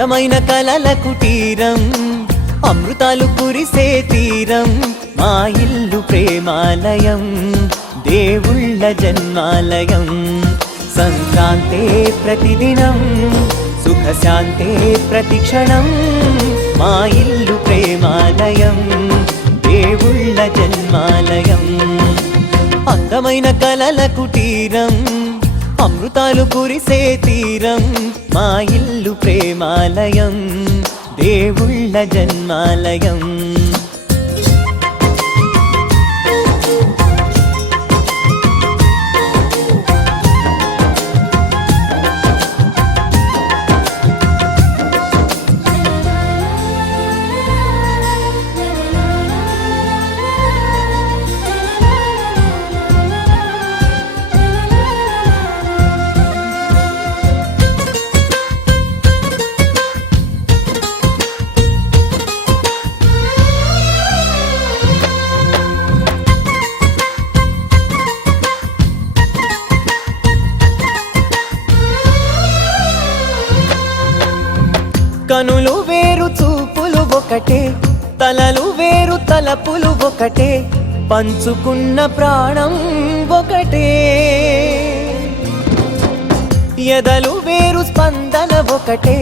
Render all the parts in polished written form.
అందమైన కలల కుటీరం, అమృతాలు కురిసే తీరం, మా ఇల్లు ప్రేమాలయం, దేవుళ్ళ జన్మాలయం. సంక్రాంతే ప్రతిదినం, సుఖశాంతే ప్రతిక్షణం, మా ఇల్లు ప్రేమాలయం, దేవుళ్ళ జన్మాలయం. అందమైన కలల కుటీరం, అమృతాలు కురిసే తీరం, మా ఇల్లు ప్రేమాలయం, దేవుళ్ళ జన్మాలయం. కనులు వేరు చూపులు ఒకటే, తలలు వేరు తలపులు ఒకటే, పంచుకున్న ప్రాణం ఒకటే. ఎదలు వేరు స్పందన ఒకటే,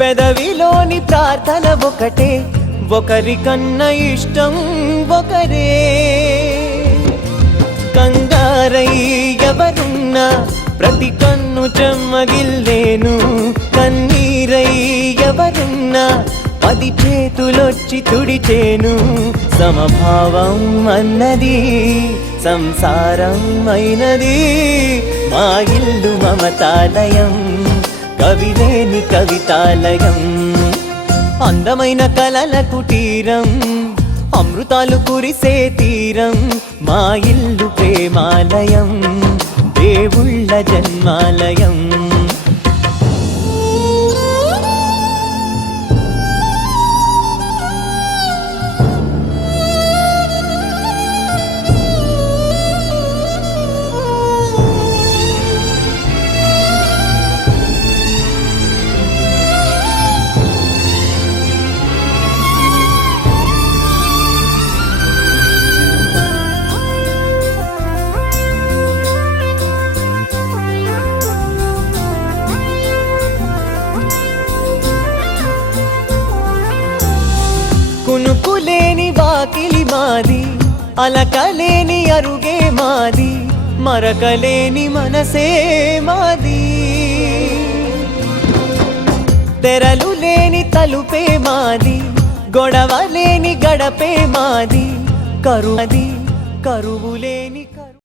పెదవిలోని ప్రార్థన ఒకటే, ఒకరికన్నా ఇష్టం ఒకరే. కంగారై ఎవరున్నా ప్రతి కన్ను చెమ్మగిల్లేను, కన్నీరై ఎవరున్నా 10 చేతులొచ్చి తుడిచేను. సమభావం అన్నది సంసారం అయినది, మా ఇల్లు మమతాలయం, కవిలేని కవితాలయం. అందమైన కలల కుటీరం, అమృతాలు కురిసే తీరం, మా ఇల్లు ప్రేమాలయం, దేవుళ్ళ జన్మాలయం. కునుకులేని వాకిలి మాది, అలకలేని అరుగే మాది, మరకలేని మనసే మాది. తెరలు లేని తలుపే మాది, గొడవ లేని గడపే మాది, కరువు లేని